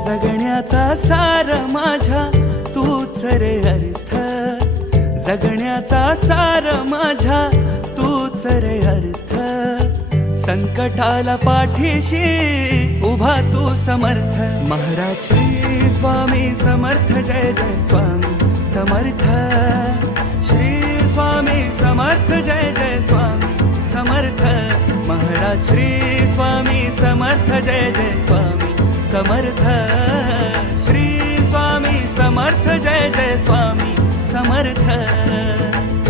जगण्याचा सार माझ्या तूच रे अर्थ, जगण्याचा सार माझ्या तूच रे अर्थ. संकटाला पाठीशी उभा तू समर्थ. महाराज श्री स्वामी समर्थ, जय जय स्वामी समर्थ. श्री स्वामी समर्थ, जय जय स्वामी समर्थ. महाराज श्री स्वामी समर्थ, जय जय स्वामी समर्थ. श्री स्वामी समर्थ, जय जय स्वामी समर्थ.